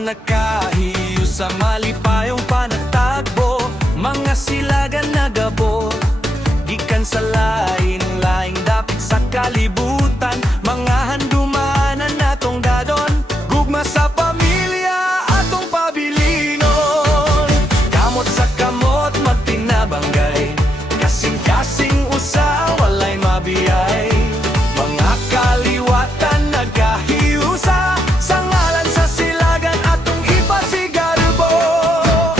Luzon nagkahiyo sa malipayong panagtagbo, mga silagan nagabot gikan sa laing-laing dapit sa kalibutan, mga handumanan natong dadon gugma sa pamilya atong pabilinon. Kamot sa kamot magtinabanggay, kasing-kasing usa walay mabiyay, mga kaliwatan nagkahiusa sa ngalan sa silagan atong ipasigarbo.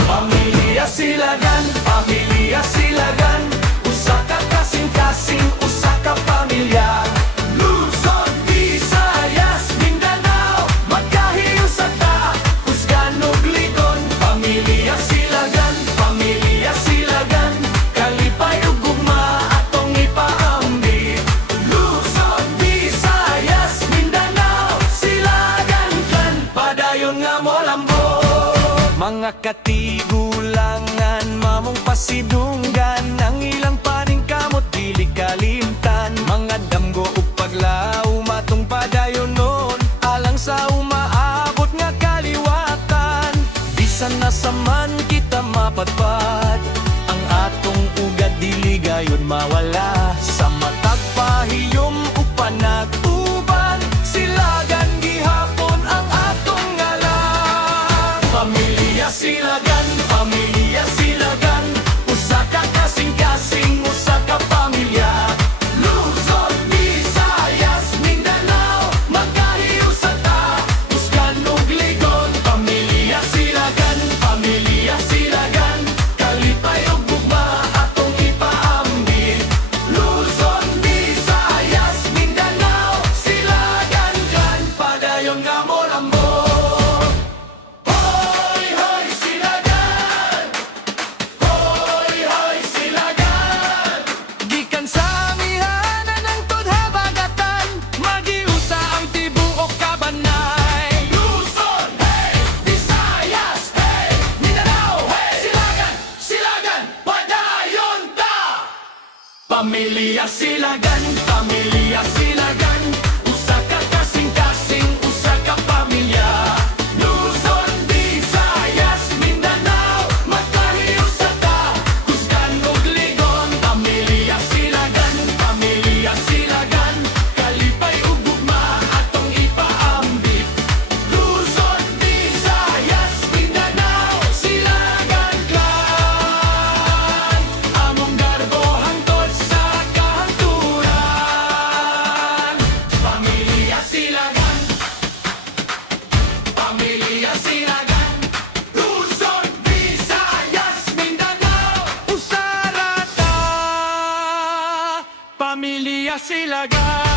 Pamilya Silagan, Pamilya Silagan, usa ka kasing-kasing, usa ka pamilya. Luzon, Visayas, Mindanao, magkahiusa ta, husgan ug ligon. Pamilya Silagan, Pamilya Silagan, kalipay ug gugma atong ipaambi. Luzon, Visayas, Mindanao, silagan kan padayon nga molambo. Mga katigulangan mamong pasidunggan, ang ilang paning kamot dili kalimtan. Mga damgo ug paglaom matong padayon nun, alang sa umaabot nga kaliwatan. Bisan nasaman kita mapadpad, ang atong ugat dili gayon mawala. Sa matag pahiyom ug panag-uban, silagan gihapon ang atong ngalan. Pamilya Silagan, Pamilya Silagan, usa ka kasing-kasing, usa ka pamilya. Luzon, Visayas, Mindanao, magkahiusa ta, husgan ug ligon. Pamilya Silagan, Pamilya Silagan, kalipay ug gugma atong ipaambi. Luzon, Visayas, Mindanao, silagan kan padayon nga molambo. Hoy, hoy, silagan! Hoy, hoy, silagan! Gikan sa amihanan ng todhabagatan, magiusa ang tibuok kabanay. Luzon, hey! Visayas, hey! Mindanao, hey! Silagan, silagan, padayon ta! Pamilya Silagan, Pamilya Silagan, usa ka kasing-kasing, usa ka pamilya. Luzon, Visayas, Mindanao, magkahiusa ta, husgan ug ligon. Pamilya Silagan, Pamilya Silagan, kalipay ug gugma atong ipaambi. Luzon, Visayas, Mindanao, silagan kan among garbo hangtod sa kahanturan. Pamilya Silagan, Pamilya Silagan, Luzon, Visayas, Mindanao, usara ta. Pamilya Silagan.